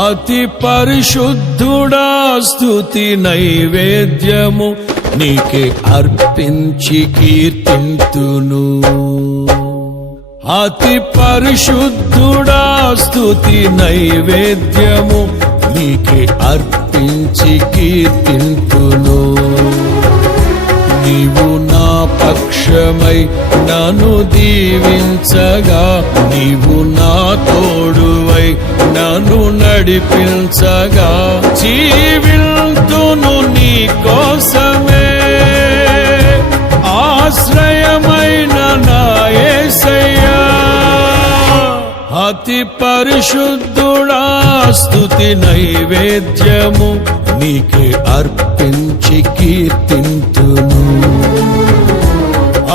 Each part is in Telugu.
అతి పరిశుద్ధుడా స్తుతి నైవేద్యము నీకే అర్పించి కీర్తింతును. అతి పరిశుద్ధుడా స్తుతి నైవేద్యము నీకే అర్పించి కీర్తింతును. నీవు నా పక్షమై నన్ను దీవించగా, నీవు నా తోడువై నన్ను నడిపించగా, జీవింతును నీ కోసమే ఆశ్రయమైన నా యేసయ్యా. అతి పరిశుద్ధుడా స్తుతి నైవేద్యము నీకే అర్పించి కీర్తింతును.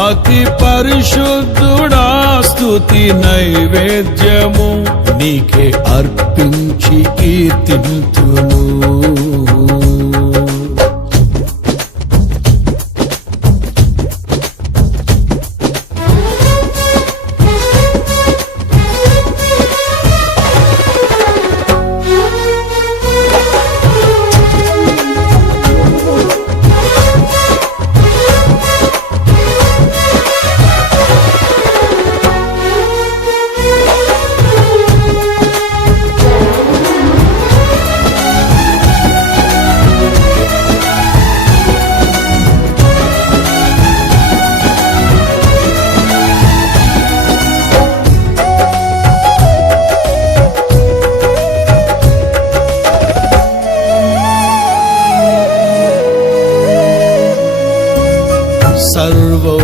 అతి పరిశుద్ధుడా స్తుతి నైవేద్యము నీకే అర్పించి కీర్తింతును.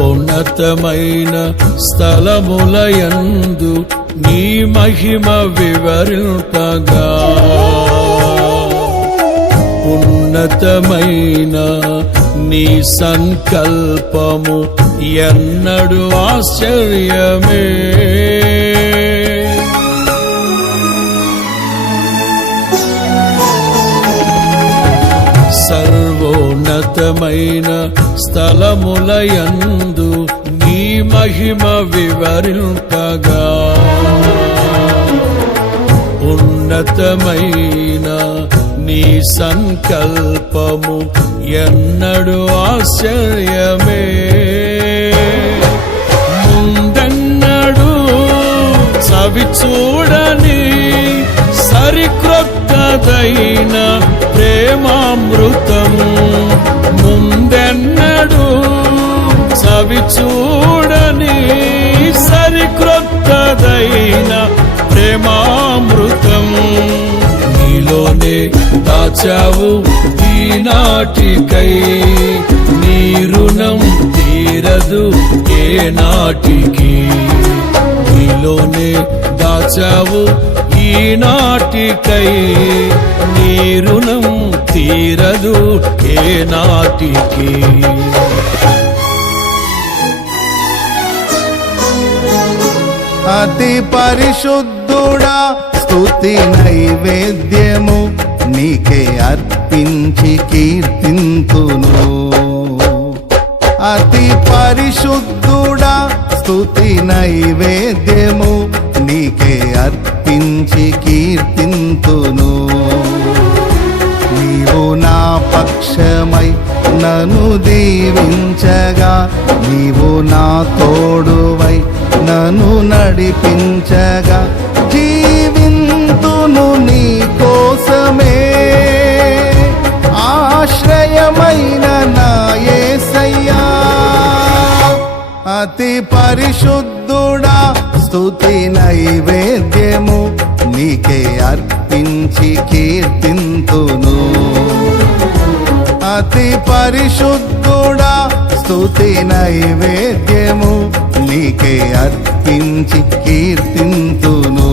సర్వోన్నతమైన స్థలములయందు నీ మహిమ వివరింపగా, ఉన్నతమైన నీ సంకల్పము ఎన్నడు ఆశ్చర్యమే. సర్వోన్నతమైన స్థలములయందు నీ మహిమ వివరింపగా, ఉన్నతమైన నీ సంకల్పము ఎన్నడు ఆశ్చర్యమే. ముందెన్నడు చవి చూడని సరిక్రొత్తదైన ప్రేమామృతము, ముందెన్నడు చవి చూడని సరిక్రొత్తదైన ప్రేమామృతము నీలోనే దాచావు ఈనాటికై. నీ రుణం తీరదు ఏ నాటికి, నీలోనే దాచావు ఈనాటికై. నీ రుణం తీరదు ఏ నాటికి. అతి పరిశుద్ధుడా స్తుతి నైవేద్యము నీకే అర్పించి కీర్తింతును. అతి పరిశుద్ధుడా స్తుతి నైవేద్యము నీకే అర్పించి కీర్తింతును. నీవు నా పక్షమై నన్ను దీవించగా, నీవు నా తోడువై నన్ను నడిపించగా, జీవింతును నీ కోసమే ఆశ్రయమైన నా యేసయ్యా. అతి పరిశుద్ధుడా స్తుతి నైవేద్యము నీకే అర్పించి కీర్తింతును. అతి పరిశుద్ధుడా స్తుతి నైవేద్యము నీకే అర్పించి కీర్తింతును.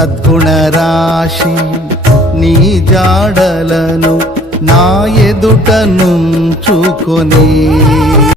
సద్గుణ రాశి నీ జాడలను నా ఎదుట నుంచుకొని